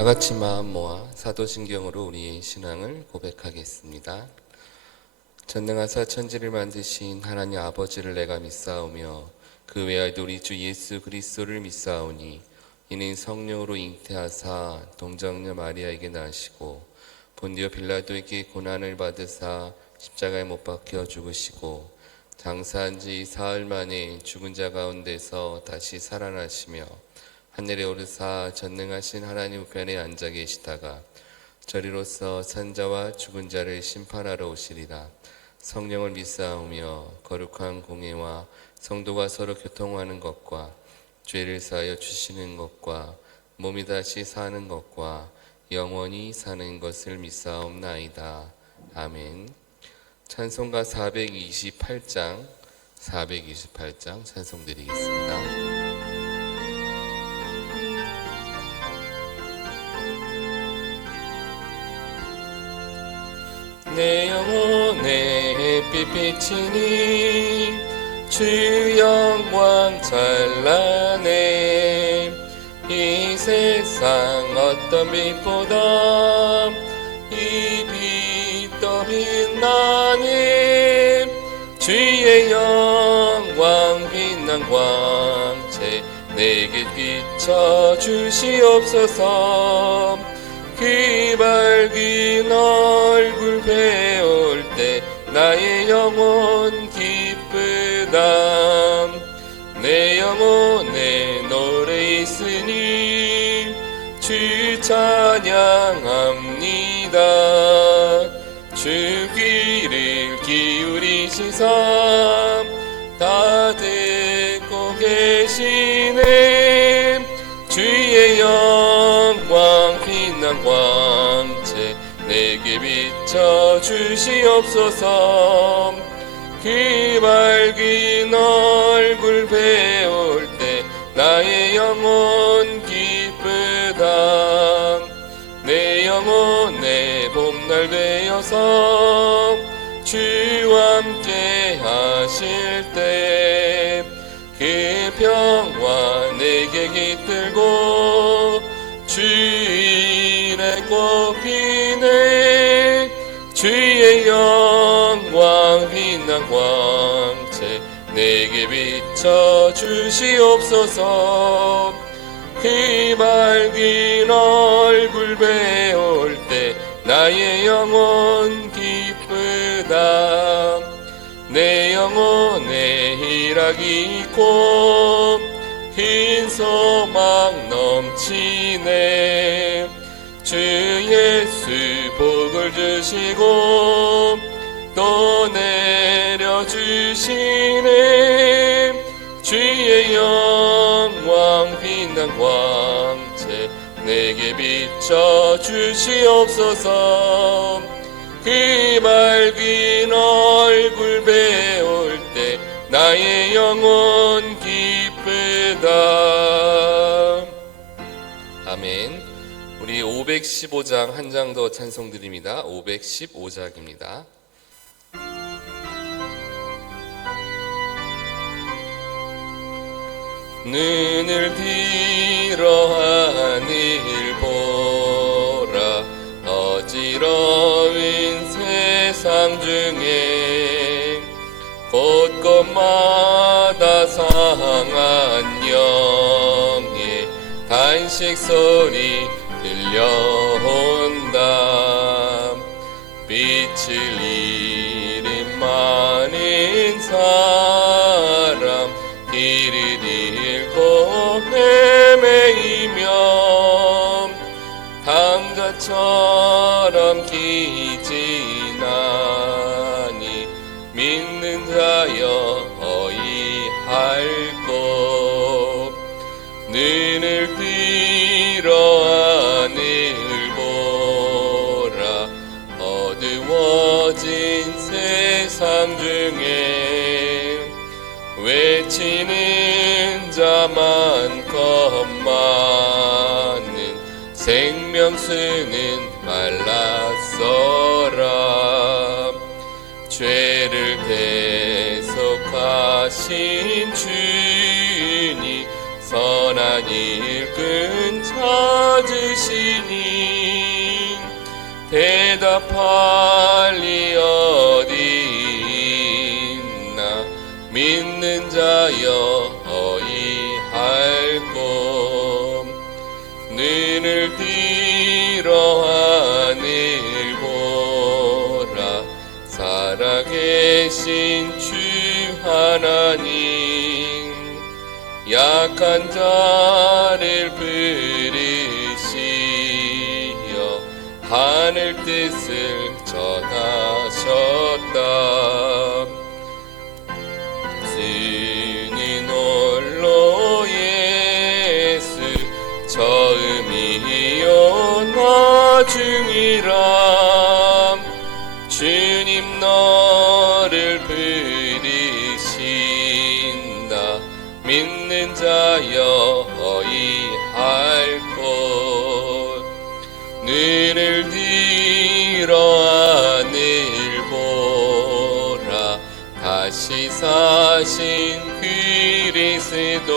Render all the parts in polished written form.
다 같이 마음 모아 사도신경으로 우리의 신앙을 고백하겠습니다. 전능하사 천지를 만드신 하나님 아버지를 내가 믿사오며 그 외에도 우리 주 예수 그리스도를 믿사오니 이는 성령으로 잉태하사 동정녀 마리아에게 나시고 본디오 빌라도에게 고난을 받으사 십자가에 못 박혀 죽으시고 장사한 지 사흘 만에 죽은 자 가운데서 다시 살아나시며 하늘에 오르사 전능하신 하나님 우편에 앉아 계시다가 저리로서 산자와 죽은 자를 심판하러 오시리라. 성령을 믿사오며 거룩한 공예와 성도가 서로 교통하는 것과 죄를 사하여 주시는 것과 몸이 다시 사는 것과 영원히 사는 것을 믿사옵나이다. 아멘. 찬송가 428장 찬송드리겠습니다. 내 영혼에 햇빛 비치니 주 영광 찬란해. 이 세상 어떤 빛보다 이 빛 더 빛나네. 주의 영광 빛난 광채 내게 비춰 주시옵소서. 그 밝은 얼굴 배울 때 나의 영혼 기쁘다. 내 영혼에 노래 있으니 주 찬양합니다. 주 귀를 기울이시사 다 듣고 계시네. 주의 영광 빛난 광채 내게 비춰 주시옵소서. 그 밝은 얼굴 배울 때 나의 영혼 기쁘다. 내 영혼에 봄날 되어서 주와 함께 하실 때 그 평화 내게 깃들고 주인의 꽃피네. 주의 영광 빛난 광채 내게 비춰 주시옵소서. 그 밝은 얼굴 배울 때 나의 영혼 기쁘다. 내 영혼에 희락이 있고 흰 소망 넘치네. 주 예수 복을 주시고 또 내려주시네. 주의 영광 빛난 광채 내게 비춰 주시옵소서. 그 밝은 얼굴 배울 때 나의 영혼 기쁘다. 아멘. 우리 515장 한 장 더 찬송드립니다. 515장입니다. 눈을 들어 하늘 보라. 어지러운 세상 중에 곳곳마다 상한 영의 단식 소리 들려온다. 빛을 잃은 많은 사람 길을 잃고 헤매이며 당자처럼 기진하니 믿는 자여 어이할 것. 눈을 들어 하늘 보라. 어두워진 세상 중에 외치는 자 많건만은 생명수는 말랐어라. 죄를 대속하신 주니 선한 일꾼 찾으시니 대답할 리 어디 있나 믿는 자여 어이할 곳 눈을 들어 하늘 보라 살아계신 주 하나님 약한 자를 부르시어 하늘 뜻을 전하셨다. 주는 홀로 예수 처음이요 나중이라 주님 너를 부르신다 믿는 자여 어이할 곳 눈을 들어 하늘 보라 다시 사신 그리스도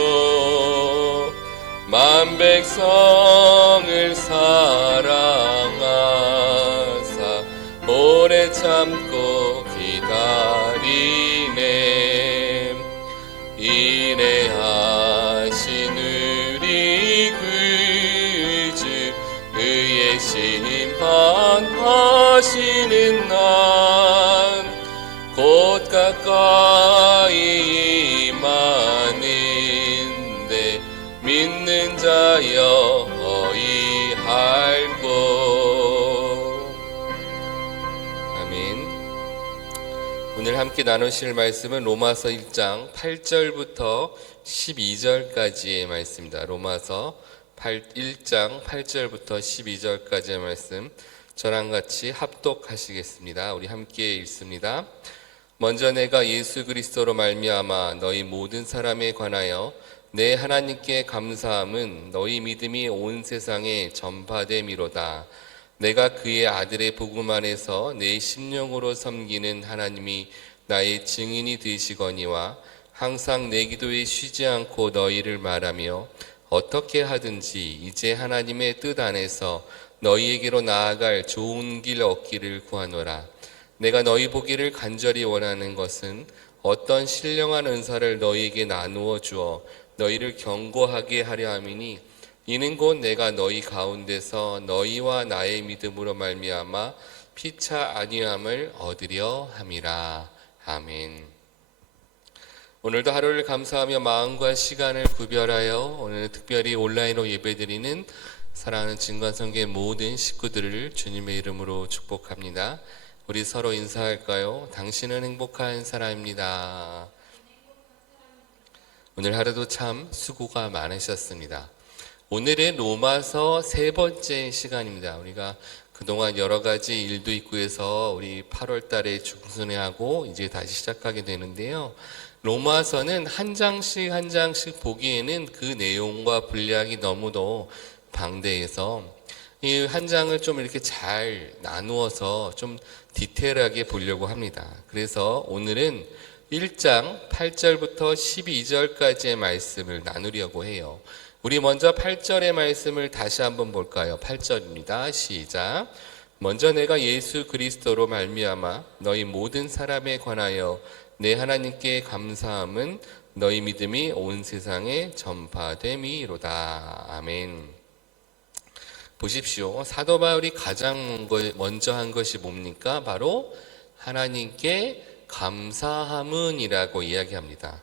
만 백성을 사랑하사 오래 참고 기다리네 인내하신 우리 구주 의의 심판하시는 날 곧 가까이 임하는데 믿는 자여 어이할 곳 아멘. 오늘 함께 나누실 말씀은 로마서 1장 8절부터 12절까지의 말씀입니다. 로마서 1장 8절부터 12절까지의 말씀 저랑 같이 합독하시겠습니다. 우리 함께 읽습니다. 먼저 내가 예수 그리스도로 말미암아 너희 모든 사람에 관하여 내 하나님께 감사함은 너희 믿음이 온 세상에 전파됨이로다. 내가 그의 아들의 복음 안에서 내 심령으로 섬기는 하나님이 나의 증인이 되시거니와 항상 내 기도에 쉬지 않고 너희를 말하며 어떻게 하든지 이제 하나님의 뜻 안에서 너희에게로 나아갈 좋은 길 얻기를 구하노라. 내가 너희 보기를 간절히 원하는 것은 어떤 신령한 은사를 너희에게 나누어 주어 너희를 견고하게 하려 함이니 이는 곧 내가 너희 가운데서 너희와 나의 믿음으로 말미암아 피차 아니함을 얻으려 함이라. 아멘. 오늘도 하루를 감사하며 마음과 시간을 구별하여 오늘 특별히 온라인으로 예배드리는 사랑하는 진관성교회 모든 식구들을 주님의 이름으로 축복합니다. 우리 서로 인사할까요? 당신은 행복한 사람입니다. 오늘 하루도 참 수고가 많으셨습니다. 오늘은 로마서 세 번째 시간입니다. 우리가 그동안 여러 가지 일도 있고 해서 우리 8월 달에 중순회하고 이제 다시 시작하게 되는데요. 로마서는 한 장씩 한 장씩 보기에는 그 내용과 분량이 너무도 방대해서 이 한 장을 좀 이렇게 잘 나누어서 좀 디테일하게 보려고 합니다. 그래서 오늘은 1장 8절부터 12절까지의 말씀을 나누려고 해요. 우리 먼저 8절의 말씀을 다시 한번 볼까요? 8절입니다. 시작. 먼저 내가 예수 그리스도로 말미암아 너희 모든 사람에 관하여 내 하나님께 감사함은 너희 믿음이 온 세상에 전파됨이로다. 아멘. 보십시오. 사도 바울이 가장 먼저 한 것이 뭡니까? 바로 하나님께 감사함은이라고 이야기합니다.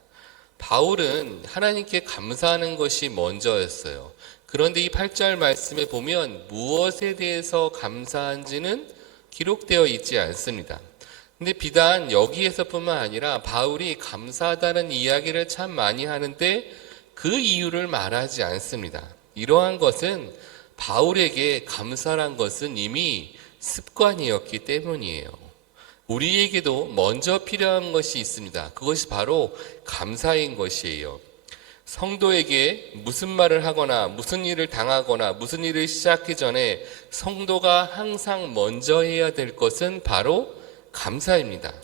바울은 하나님께 감사하는 것이 먼저였어요. 그런데 이 8절 말씀에 보면 무엇에 대해서 감사한지는 기록되어 있지 않습니다. 근데 비단 여기에서뿐만 아니라 바울이 감사하다는 이야기를 참 많이 하는데 그 이유를 말하지 않습니다. 이러한 것은 바울에게 감사란 것은 이미 습관이었기 때문이에요. 우리에게도 먼저 필요한 것이 있습니다. 그것이 바로 감사인 것이에요. 성도에게 무슨 말을 하거나 무슨 일을 당하거나 무슨 일을 시작하기 전에 성도가 항상 먼저 해야 될 것은 바로 감사입니다.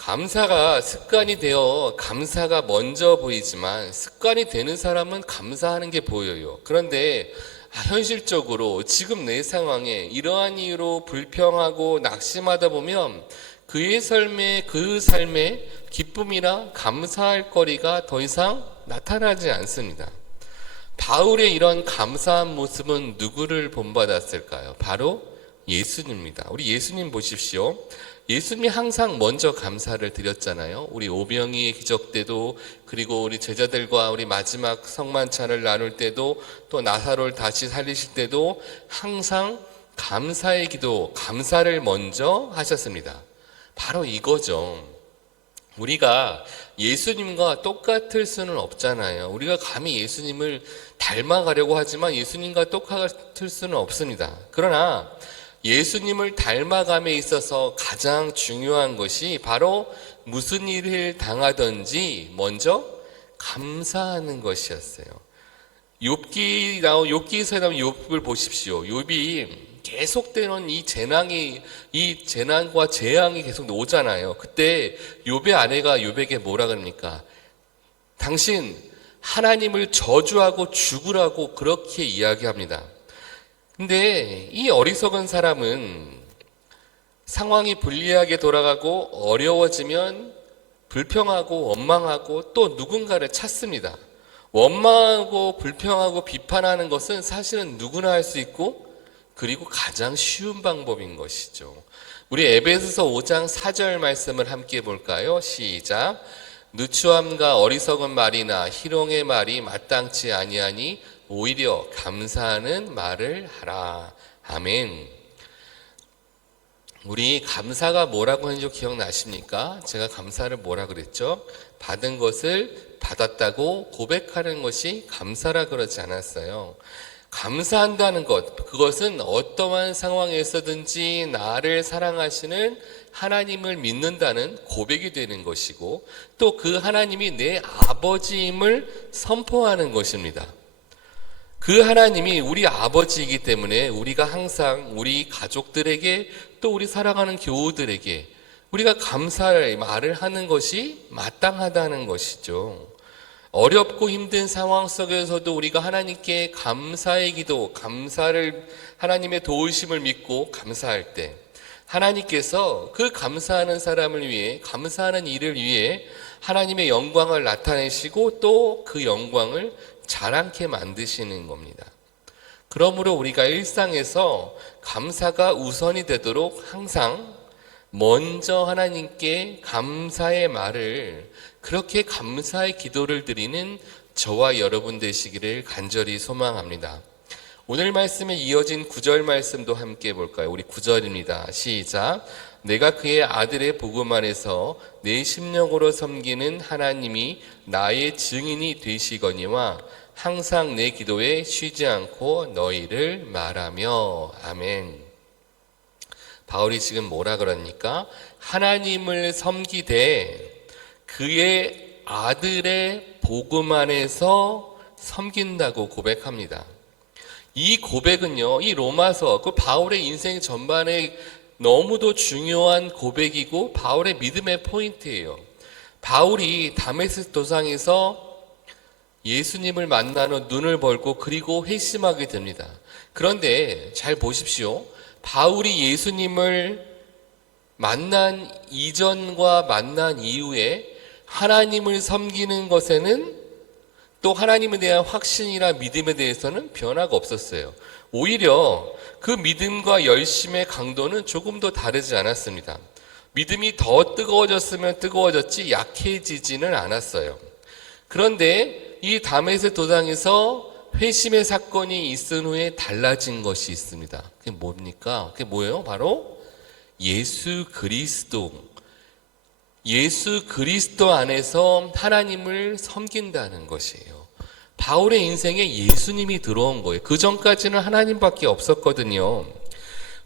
감사가 습관이 되어 감사가 먼저 보이지만 습관이 되는 사람은 감사하는 게 보여요. 그런데 현실적으로 지금 내 상황에 이러한 이유로 불평하고 낙심하다 보면 그 삶에 기쁨이나 감사할 거리가 더 이상 나타나지 않습니다. 바울의 이런 감사한 모습은 누구를 본받았을까요? 바로 예수님입니다. 우리 예수님 보십시오. 예수님이 항상 먼저 감사를 드렸잖아요. 우리 오병이의 기적 때도, 그리고 우리 제자들과 우리 마지막 성만찬을 나눌 때도, 또 나사로를 다시 살리실 때도 항상 감사의 기도, 감사를 먼저 하셨습니다. 바로 이거죠. 우리가 예수님과 똑같을 수는 없잖아요. 우리가 감히 예수님을 닮아가려고 하지만 예수님과 똑같을 수는 없습니다. 그러나 예수님을 닮아감에 있어서 가장 중요한 것이 바로 무슨 일을 당하든지 먼저 감사하는 것이었어요. 욥기서에 나온 욥을 보십시오. 욥이 계속되는 이 재난과 재앙이 계속 오잖아요. 그때 욥의 아내가 욥에게 뭐라 그럽니까? 당신 하나님을 저주하고 죽으라고 그렇게 이야기합니다. 근데 이 어리석은 사람은 상황이 불리하게 돌아가고 어려워지면 불평하고 원망하고 또 누군가를 찾습니다. 원망하고 불평하고 비판하는 것은 사실은 누구나 할 수 있고, 그리고 가장 쉬운 방법인 것이죠. 우리 에베소서 5장 4절 말씀을 함께 볼까요? 시작. 누추함과 어리석은 말이나 희롱의 말이 마땅치 아니하니 오히려 감사하는 말을 하라. 아멘. 우리 감사가 뭐라고 하는지 기억나십니까? 제가 감사를 뭐라 그랬죠? 받은 것을 받았다고 고백하는 것이 감사라 그러지 않았어요. 감사한다는 것, 그것은 어떠한 상황에서든지 나를 사랑하시는 하나님을 믿는다는 고백이 되는 것이고, 또 그 하나님이 내 아버지임을 선포하는 것입니다. 그 하나님이 우리 아버지이기 때문에 우리가 항상 우리 가족들에게, 또 우리 사랑하는 교우들에게 우리가 감사의 말을 하는 것이 마땅하다는 것이죠. 어렵고 힘든 상황 속에서도 우리가 하나님께 감사의 기도, 하나님의 도우심을 믿고 감사할 때 하나님께서 그 감사하는 사람을 위해, 감사하는 일을 위해 하나님의 영광을 나타내시고 또 그 영광을 자랑케 만드시는 겁니다. 그러므로 우리가 일상에서 감사가 우선이 되도록 항상 먼저 하나님께 감사의 말을, 그렇게 감사의 기도를 드리는 저와 여러분 되시기를 간절히 소망합니다. 오늘 말씀에 이어진 9절 말씀도 함께 볼까요? 우리 9절입니다. 시작. 내가 그의 아들의 복음 안에서 내 심령으로 섬기는 하나님이 나의 증인이 되시거니와 항상 내 기도에 쉬지 않고 너희를 말하며. 아멘. 바울이 지금 뭐라 그러니까? 하나님을 섬기되 그의 아들의 복음 안에서 섬긴다고 고백합니다. 이 고백은요, 이 로마서, 그 바울의 인생 전반에 너무도 중요한 고백이고 바울의 믿음의 포인트예요. 바울이 다메섹 도상에서 예수님을 만난 후 눈을 벌고 그리고 회심하게 됩니다. 그런데 잘 보십시오. 바울이 예수님을 만난 이전과 만난 이후에 하나님을 섬기는 것에는, 또 하나님에 대한 확신이나 믿음에 대해서는 변화가 없었어요. 오히려 그 믿음과 열심의 강도는 조금 더 다르지 않았습니다. 믿음이 더 뜨거워졌으면 뜨거워졌지 약해지지는 않았어요. 그런데 이 다메섹 도상에서 회심의 사건이 있은 후에 달라진 것이 있습니다. 그게 뭡니까? 그게 뭐예요? 바로 예수 그리스도 안에서 하나님을 섬긴다는 것이에요. 바울의 인생에 예수님이 들어온 거예요. 그 전까지는 하나님밖에 없었거든요.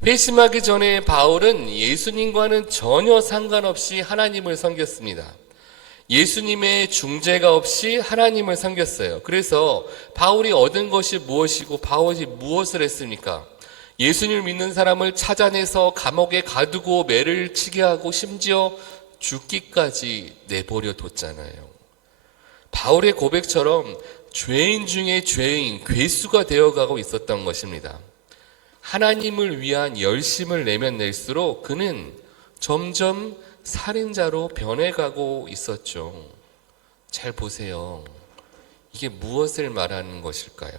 회심하기 전에 바울은 예수님과는 전혀 상관없이 하나님을 섬겼습니다. 예수님의 중재가 없이 하나님을 섬겼어요. 그래서 바울이 얻은 것이 무엇이고 바울이 무엇을 했습니까? 예수님을 믿는 사람을 찾아내서 감옥에 가두고 매를 치게 하고 심지어 죽기까지 내버려 뒀잖아요. 바울의 고백처럼 죄인 중에 죄인, 괴수가 되어가고 있었던 것입니다. 하나님을 위한 열심을 내면 낼수록 그는 점점 살인자로 변해가고 있었죠. 잘 보세요. 이게 무엇을 말하는 것일까요?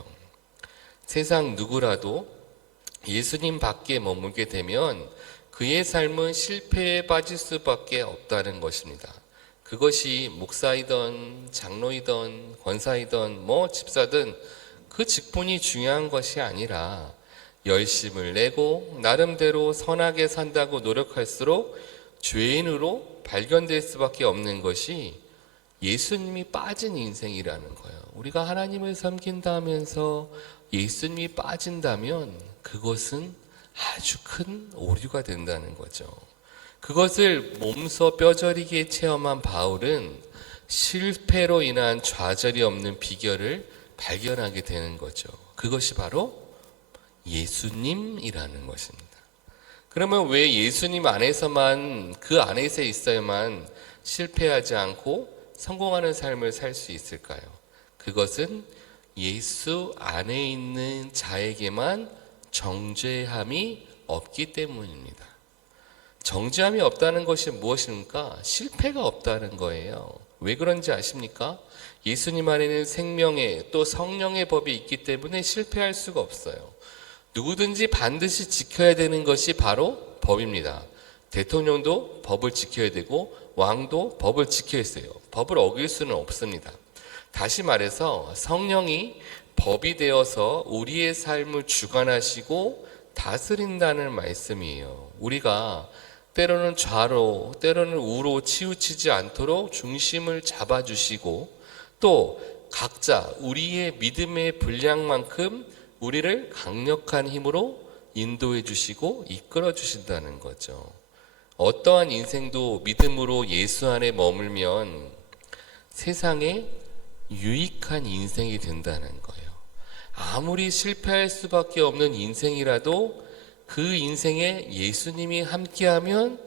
세상 누구라도 예수님 밖에 머물게 되면 그의 삶은 실패에 빠질 수밖에 없다는 것입니다. 그것이 목사이든 장로이든 권사이든 집사든 그 직분이 중요한 것이 아니라 열심을 내고 나름대로 선하게 산다고 노력할수록 죄인으로 발견될 수밖에 없는 것이 예수님이 빠진 인생이라는 거예요. 우리가 하나님을 섬긴다면서 예수님이 빠진다면 그것은 아주 큰 오류가 된다는 거죠. 그것을 몸소 뼈저리게 체험한 바울은 실패로 인한 좌절이 없는 비결을 발견하게 되는 거죠. 그것이 바로 예수님이라는 것입니다. 그러면 왜 예수님 안에서만, 그 안에서 있어야만 실패하지 않고 성공하는 삶을 살 수 있을까요? 그것은 예수 안에 있는 자에게만 정죄함이 없기 때문입니다. 정죄함이 없다는 것이 무엇입니까? 실패가 없다는 거예요. 왜 그런지 아십니까? 예수님 안에는 생명의 또 성령의 법이 있기 때문에 실패할 수가 없어요. 누구든지 반드시 지켜야 되는 것이 바로 법입니다. 대통령도 법을 지켜야 되고 왕도 법을 지켜야 했어요. 법을 어길 수는 없습니다. 다시 말해서 성령이 법이 되어서 우리의 삶을 주관하시고 다스린다는 말씀이에요. 우리가 때로는 좌로 때로는 우로 치우치지 않도록 중심을 잡아주시고 또 각자 우리의 믿음의 분량만큼 우리를 강력한 힘으로 인도해 주시고 이끌어 주신다는 거죠. 어떠한 인생도 믿음으로 예수 안에 머물면 세상에 유익한 인생이 된다는 거예요. 아무리 실패할 수밖에 없는 인생이라도 그 인생에 예수님이 함께하면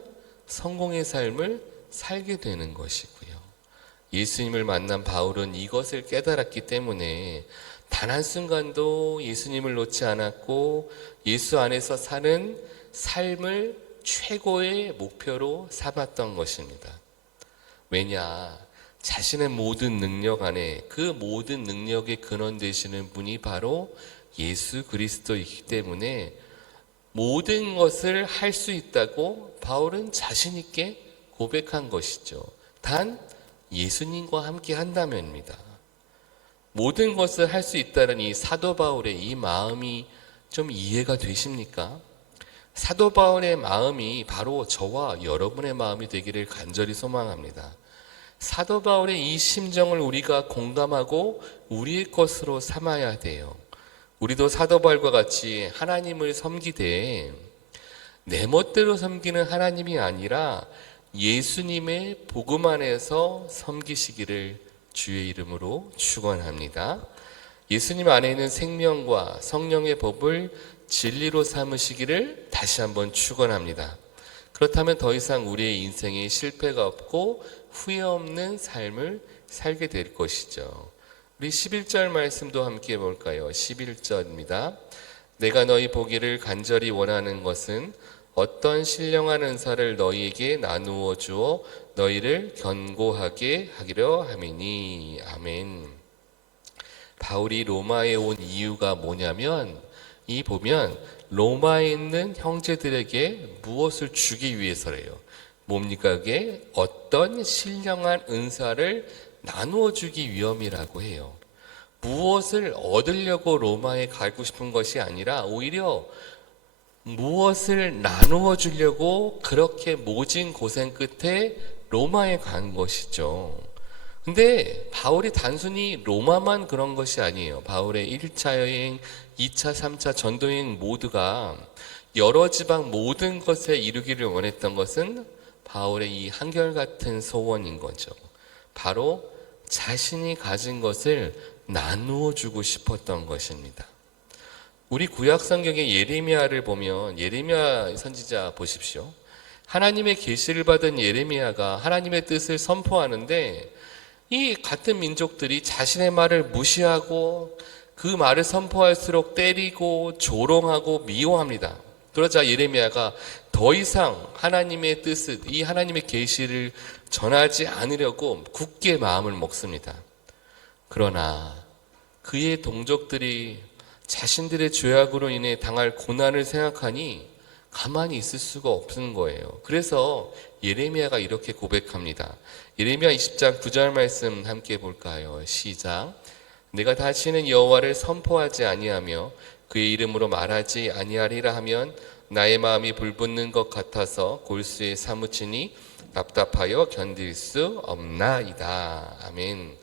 성공의 삶을 살게 되는 것이고요. 예수님을 만난 바울은 이것을 깨달았기 때문에 단 한순간도 예수님을 놓지 않았고 예수 안에서 사는 삶을 최고의 목표로 삼았던 것입니다. 왜냐? 자신의 모든 능력 안에 그 모든 능력의 근원 되시는 분이 바로 예수 그리스도이기 때문에 모든 것을 할 수 있다고 바울은 자신 있게 고백한 것이죠. 단 예수님과 함께 한다면입니다. 모든 것을 할 수 있다는 이 사도 바울의 이 마음이 좀 이해가 되십니까? 사도 바울의 마음이 바로 저와 여러분의 마음이 되기를 간절히 소망합니다. 사도 바울의 이 심정을 우리가 공감하고 우리의 것으로 삼아야 돼요. 우리도 사도 바울과 같이 하나님을 섬기되 내 멋대로 섬기는 하나님이 아니라 예수님의 복음 안에서 섬기시기를 주의 이름으로 축원합니다. 예수님 안에 있는 생명과 성령의 법을 진리로 삼으시기를 다시 한번 축원합니다. 그렇다면 더 이상 우리의 인생에 실패가 없고 후회 없는 삶을 살게 될 것이죠. 우리 11절 말씀도 함께 볼까요? 11절입니다. 내가 너희 보기를 간절히 원하는 것은 어떤 신령한 은사를 너희에게 나누어 주어 너희를 견고하게 하기로 함이니. 아멘. 바울이 로마에 온 이유가 뭐냐면 이 보면 로마에 있는 형제들에게 무엇을 주기 위해서래요. 뭡니까? 그게 어떤 신령한 은사를 나누어 주기 위함이라고 해요. 무엇을 얻으려고 로마에 가고 싶은 것이 아니라 오히려 무엇을 나누어 주려고 그렇게 모진 고생 끝에 로마에 간 것이죠. 근데 바울이 단순히 로마만 그런 것이 아니에요. 바울의 1차 여행, 2차, 3차 전도여행 모두가 여러 지방 모든 것에 이루기를 원했던 것은 바울의 이 한결같은 소원인 거죠. 바로 자신이 가진 것을 나누어 주고 싶었던 것입니다. 우리 구약 성경의 예레미야를 보면 예레미야 선지자 보십시오. 하나님의 계시를 받은 예레미야가 하나님의 뜻을 선포하는데 이 같은 민족들이 자신의 말을 무시하고 그 말을 선포할수록 때리고 조롱하고 미워합니다. 그러자 예레미야가 더 이상 하나님의 뜻을, 이 하나님의 계시를 전하지 않으려고 굳게 마음을 먹습니다. 그러나 그의 동족들이 자신들의 죄악으로 인해 당할 고난을 생각하니 가만히 있을 수가 없는 거예요. 그래서 예레미야가 이렇게 고백합니다. 예레미야 20장 9절 말씀 함께 볼까요? 시작. 내가 다시는 여호와를 선포하지 아니하며 그의 이름으로 말하지 아니하리라 하면 나의 마음이 불붙는 것 같아서 골수에 사무치니 답답하여 견딜 수 없나이다. 아멘.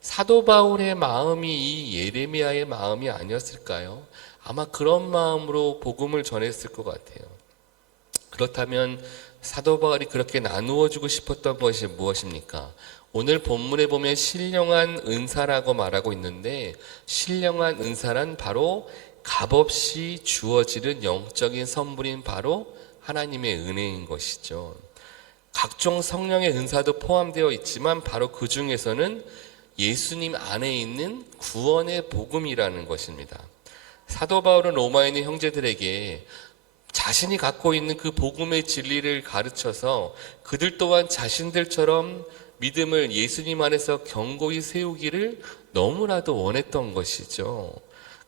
사도 바울의 마음이 이 예레미야의 마음이 아니었을까요? 아마 그런 마음으로 복음을 전했을 것 같아요. 그렇다면 사도 바울이 그렇게 나누어 주고 싶었던 것이 무엇입니까? 오늘 본문에 보면 신령한 은사라고 말하고 있는데, 신령한 은사란 바로 값없이 주어지는 영적인 선물인 바로 하나님의 은혜인 것이죠. 각종 성령의 은사도 포함되어 있지만 바로 그 중에서는 예수님 안에 있는 구원의 복음이라는 것입니다. 사도 바울은 로마에 있는 형제들에게 자신이 갖고 있는 그 복음의 진리를 가르쳐서 그들 또한 자신들처럼 믿음을 예수님 안에서 견고히 세우기를 너무나도 원했던 것이죠.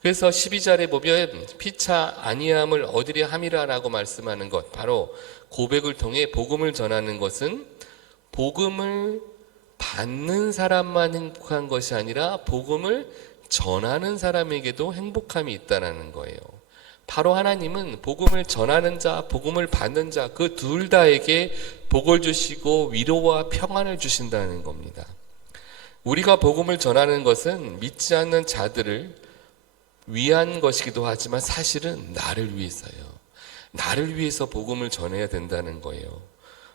그래서 12절에 보면 피차 아니함을 얻으려 함이라라고 말씀하는 것, 바로 고백을 통해 복음을 전하는 것은 복음을 받는 사람만 행복한 것이 아니라 복음을 전하는 사람에게도 행복함이 있다는 거예요. 바로 하나님은 복음을 전하는 자, 복음을 받는 자, 그 둘 다에게 복을 주시고 위로와 평안을 주신다는 겁니다. 우리가 복음을 전하는 것은 믿지 않는 자들을 위한 것이기도 하지만 사실은 나를 위해서요. 나를 위해서 복음을 전해야 된다는 거예요.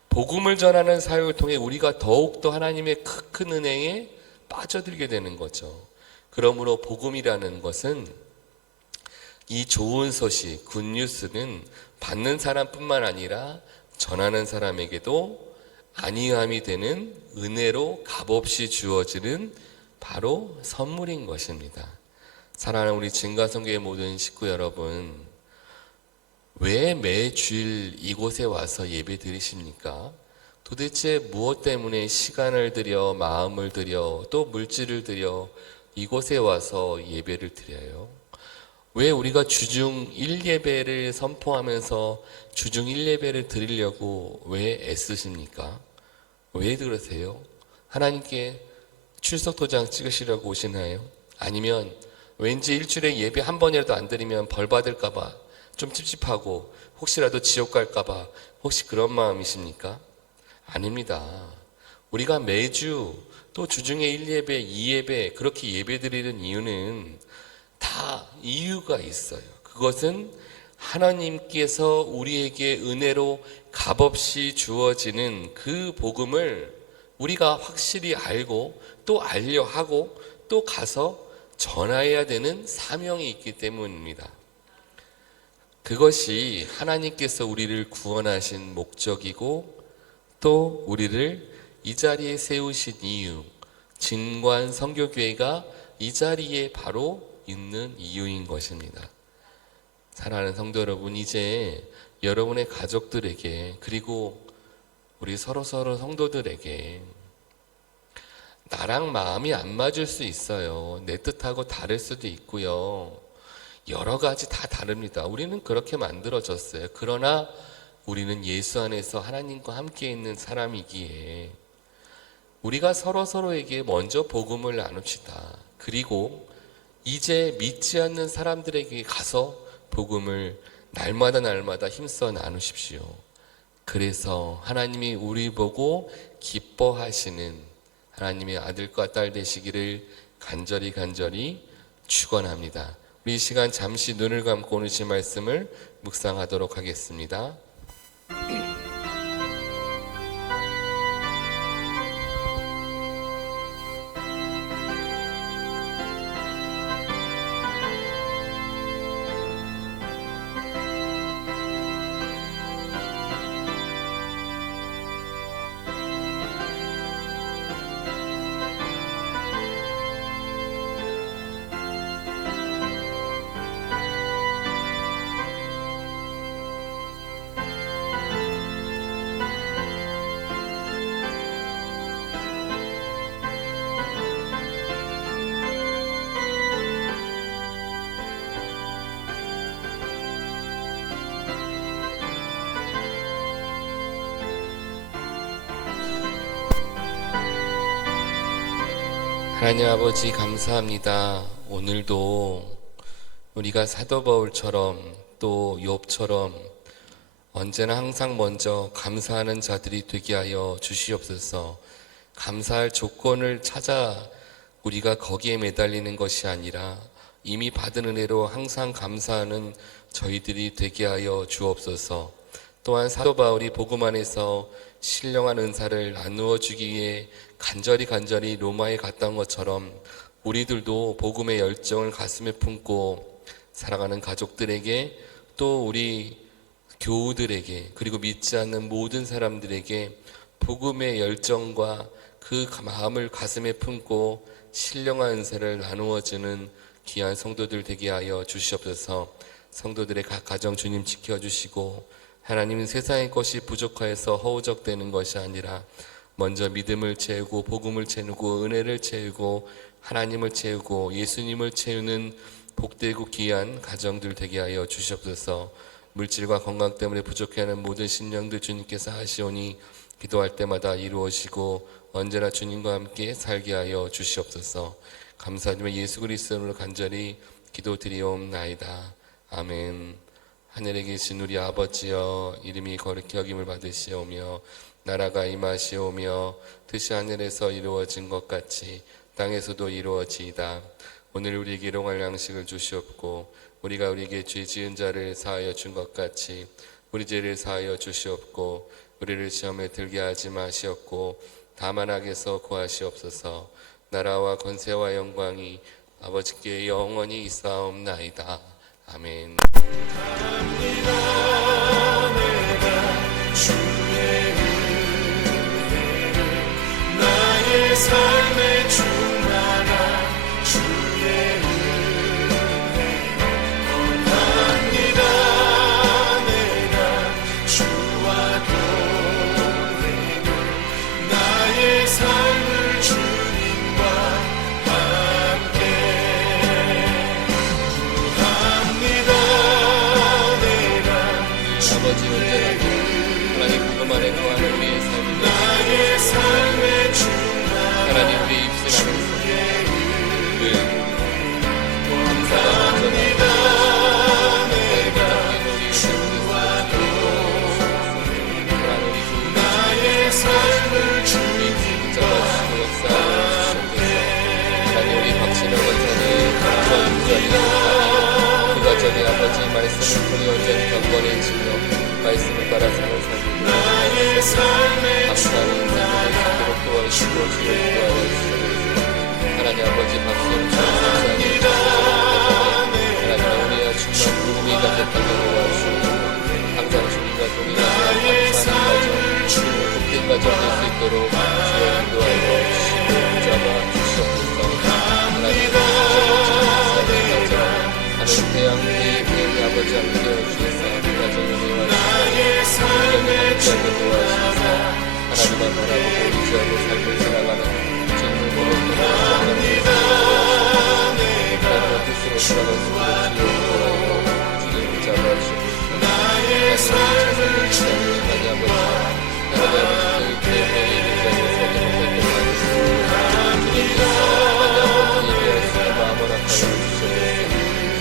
복음을 전하는 사역을 통해 우리가 더욱더 하나님의 큰 은혜에 빠져들게 되는 거죠. 그러므로 복음이라는 것은, 이 좋은 소식, 굿뉴스는 받는 사람뿐만 아니라 전하는 사람에게도 안위함이 되는 은혜로 값없이 주어지는 바로 선물인 것입니다. 사랑하는 우리 진가성교회 모든 식구 여러분, 왜 매주일 이곳에 와서 예배 드리십니까? 도대체 무엇 때문에 시간을 들여, 마음을 들여, 또 물질을 들여 이곳에 와서 예배를 드려요? 왜 우리가 주중 1예배를 선포하면서 주중 1예배를 드리려고 왜 애쓰십니까? 왜 그러세요? 하나님께 출석 도장 찍으시려고 오시나요? 아니면 왠지 일주일에 예배 한 번이라도 안 드리면 벌 받을까봐 좀 찝찝하고 혹시라도 지옥 갈까봐 혹시 그런 마음이십니까? 아닙니다. 우리가 매주 또 주중에 1예배, 2예배 그렇게 예배 드리는 이유는 다 이유가 있어요. 그것은 하나님께서 우리에게 은혜로 값없이 주어지는 그 복음을 우리가 확실히 알고 또 알려 하고 또 가서 전해야 되는 사명이 있기 때문입니다. 그것이 하나님께서 우리를 구원하신 목적이고 또 우리를 이 자리에 세우신 이유, 진관 선교교회가 이 자리에 바로 있는 이유인 것입니다. 사랑하는 성도 여러분, 이제 여러분의 가족들에게 그리고 우리 서로 성도들에게 나랑 마음이 안 맞을 수 있어요. 내 뜻하고 다를 수도 있고요. 여러 가지 다 다릅니다. 우리는 그렇게 만들어졌어요. 그러나 우리는 예수 안에서 하나님과 함께 있는 사람이기에 우리가 서로에게 먼저 복음을 나눕시다. 그리고 이제 믿지 않는 사람들에게 가서 복음을 날마다 힘써 나누십시오. 그래서 하나님이 우리 보고 기뻐하시는 하나님의 아들과 딸 되시기를 간절히 축원합니다. 우리 이 시간 잠시 눈을 감고 오늘 제 말씀을 묵상하도록 하겠습니다. 하나님 아버지 감사합니다. 오늘도 우리가 사도 바울처럼 또 욥처럼 언제나 항상 먼저 감사하는 자들이 되게 하여 주시옵소서. 감사할 조건을 찾아 우리가 거기에 매달리는 것이 아니라 이미 받은 은혜로 항상 감사하는 저희들이 되게 하여 주옵소서. 또한 사도 바울이 복음 안에서 신령한 은사를 나누어 주기 위해 간절히 로마에 갔다 온 것처럼 우리들도 복음의 열정을 가슴에 품고 사랑하는 가족들에게 또 우리 교우들에게 그리고 믿지 않는 모든 사람들에게 복음의 열정과 그 마음을 가슴에 품고 신령한 은사를 나누어주는 귀한 성도들 되게 하여 주시옵소서. 성도들의 각 가정 주님 지켜주시고 하나님은 세상의 것이 부족하여서 허우적대는 것이 아니라 먼저 믿음을 채우고 복음을 채우고 은혜를 채우고 하나님을 채우고 예수님을 채우는 복되고 귀한 가정들 되게 하여 주시옵소서. 물질과 건강 때문에 부족해하는 모든 심령들 주님께서 하시오니 기도할 때마다 이루어지고 언제나 주님과 함께 살게 하여 주시옵소서. 감사드리며 예수 그리스도로 간절히 기도드리옵나이다. 아멘. 하늘에 계신 우리 아버지여, 이름이 거룩히 여김을 받으시오며 나라가 임하시오며 뜻이 하늘에서 이루어진 것 같이 땅에서도 이루어지이다. 오늘 우리에게 일용할 양식을 주시옵고 우리가 우리에게 죄 지은 자를 사하여 준 것 같이 우리 죄를 사하여 주시옵고 우리를 시험에 들게 하지 마시옵고 다만 악에서 구하시옵소서. 나라와 권세와 영광이 아버지께 영원히 있사옵나이다. 아멘. 나의 삶의 충만한 주의 은혜를 원합니다. 내가 주와 동행을 나의 삶을 주님과 함께 구합니다. 내가 아버지 언제나 하나님 복음 안에 거하는 우리의 삶을 나의 삶의 충만한 하나님 우리의 입술 안에서 늘 감사가 넘쳐나고 나의 삶을 주님 하나님 우리 박신영 원장의 그 가정의 아버지 말씀을 통해 온전히 경건해지며 말씀을 따라 사는 삶을 나의 삶의 감사하는 인생을 살도록 도와주시고 주여 기도하여 주시옵소서. 하나님 아버지 박수를 주옵소서. 하나님 우리와 충만 복음이 가득하게 도와주시옵소서. 항상 주님과 동행하며 감사하는 가정 그리고 복된 가정 될 수 있도록 주여 인도하여 주시고 붙잡아 주시옵소서. 하나님 하늘 태양 대의 아버지 함께하여 주셔서 그 가정을 나의 삶의 도와주셔서 하나님만 바라보고 의지하고 삶을 살아가는 주님을 보고 합니다. 하나님의 뜻으로 살아갈 수 있도록 주여 주님 잡아주시옵소서. 나의 삶을 주님 하나님 아버지 그 계획에 이르지 않는 삶을 살게 하시고 주님 예배할 수 있는 마음을 아까워 주시옵소서.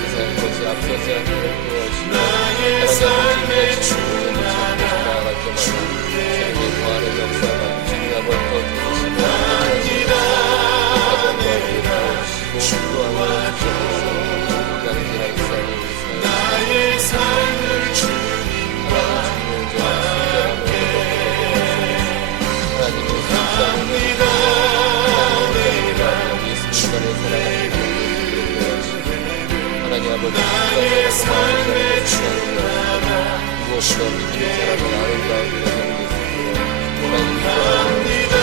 세상의 것이 앞서지 않도록 도와주시고 나의 삶의 주님을 나아갈 때마다 주님의 거하는 역사가 주님 아버지 더 드시고 가정과 도와주시고 또한 주옵소서. 양지라 이사님 나의 삶을 주님과 하나님을 감사합니다. 예수님만을 살아가는 하나님 아버지 나의 삶의 충만한 무엇보다 믿음의 사랑을 아름다운 여정이 있으므로 하나님 합니다.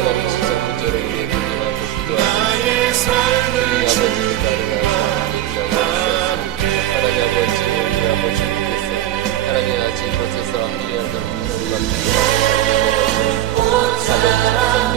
하나님 진짜 문제로 인해 믿음하고 기도하고 나의 삶을 아버지를 따르라 하나님 아버지 우리 아버지님께서 하나님 아직 이곳에서 하루에 한 번 우리가 기도하고 아버지